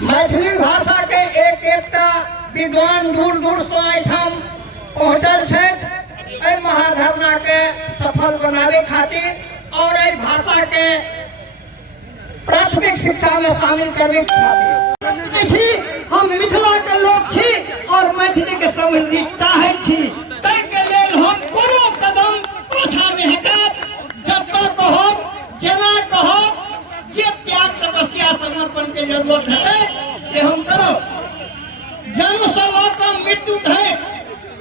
मैथिली भाषा के एक एकटा विद्वान दूर दूर से एठाम पहुँचल छथि एहि महाधरना के सफल बनावे खातिर और एहि भाषा के प्राथमिक शिक्षा में शामिल करने खातिर। हम मिथिला के लोग छी और मैथिली के समृद्धि चाहे छी, ताहि के लेल हम कोनो कदम पाछा नहीं हटब। जब तक कहब जेना कहब जे त्याग तपस्या समर्पण के जरूरत है से हम करब। जन्म से लौकर मृत्यु धरि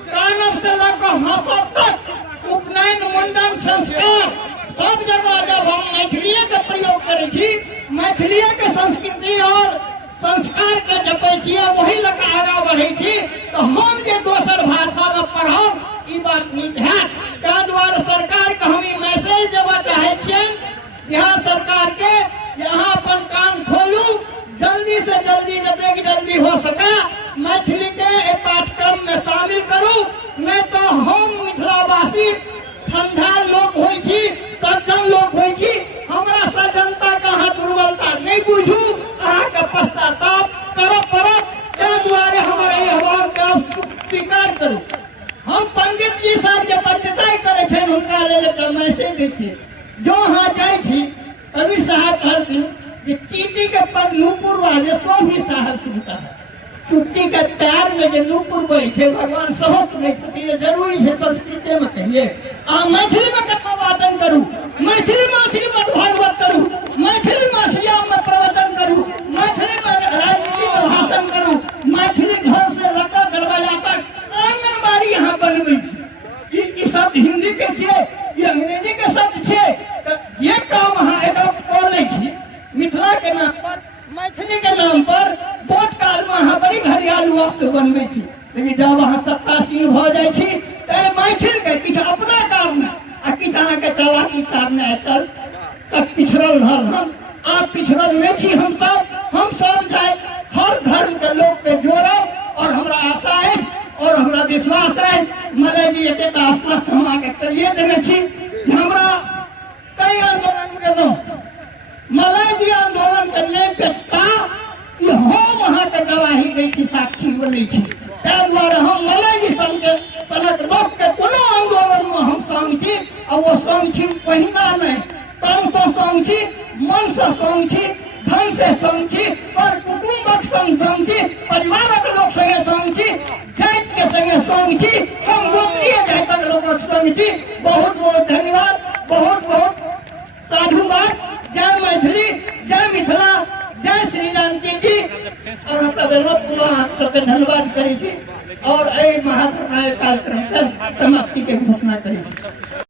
कानब से लौकर हंसब तक उपनयन मुंडन संस्कार सब जगह जब हम मैथिलीए के प्रयोग करे छी, मैथिलीए के संस्कृति और संस्कार के जपे छियै, वही लग आगा बढ़े छी, तो हम जे दोसर भाषा में पढ़ब ई बात नीक है। ताहि द्वारे सरकार के हम ई मैसेज देवा चाहे छियनि बिहार सरकार के, यहाँ अपन कान खोलू, जल्दी से जल्दी जतेक जल्दी हो सके मैथिली के पाठ्यक्रम में शामिल करू, नहीं तो हम मिथिलावासी ठंडा लोग होई छी, सज्जन लोग होई छी, हमरा सज्जनता का अहाँ दुर्बलता नहीं बुझू, अहाँ के पश्चाताप करब पड़त। ताहि द्वारे हमारे अभाव के स्वीकार करू। हम पंडित जी साहब जे पंडिताई करे छे उनका लेल एकटा मैसेज दै छियै। जो अहाँ जाइ छी कबीर साहब कहलखिन कि चीटी के पद नूपुर बाजे तो भी साहब सुनता है। चुट्टी के पैर में जो नूपुर बहे छे भगवान सहो सुनै छथिन, जरूरी है संस्कृत में कहिए। आ मैथिली में कथा वादन करू, मैथिली में आशीर्वाद भागवत करू, मैथिली में श्याम में प्रवचन करू, मैथिली में राजनीति में भाषण करू, मैथिली घर से लड़का दरवाजा तक आंगनबाड़ी यहाँ बनबै छी। ई शब्द हिंदी के छियै, ई अंग्रेजी के शब्द छियै, तो ये काम अहाँ एडॉप्ट कर लै छी मिथिला के नाम पर, मैथिली के नाम पर। बहुत काल में अहाँ बड़ी घड़ियालू वक्त बनबै छी, लेकिन जब अहाँ सत्तासीन भ जाइ छी तो मैथिल के किछु अपना कारण आ किछु अहाँ के चालाकी कारण तक पिछड़ल रहल। हम आप पिछड़ल नहीं छी, हम सब जाए हर धर्म के लोग पे जोड़ब और हमरा आशा है और हमरा विश्वास है। मलय जी एते आश्वस्त हम आके कहिए देने छी कि हमरा कई आंदोलन केलहुँ, मलय जी आंदोलन के नहीं बेचता कि हम अहाँ के गवाही दै छी, साक्षी बनै छी। ताहि दुआरे हम मलय जी सनक लोक के कोनो आंदोलन में हम संग छी, और वो संग छी पहिना नहीं, तन से संग छी, मन से संग छी, धन से संग छी, और कुटुंबक संग छी, परिवारक लोक संगे संग छी, जाति के संगे संग छी, हम गोत्रीय जातिक लोकक संग छी। बहुत बहुत धन्यवाद, बहुत बहुत साधुवाद। जय मैथिली, जय मिथिला, जय श्री जानकी जी। और हम पुनः सबके धन्यवाद करै छी और एहि महाधरना कार्यक्रम के समाप्ति के घोषणा करै छी।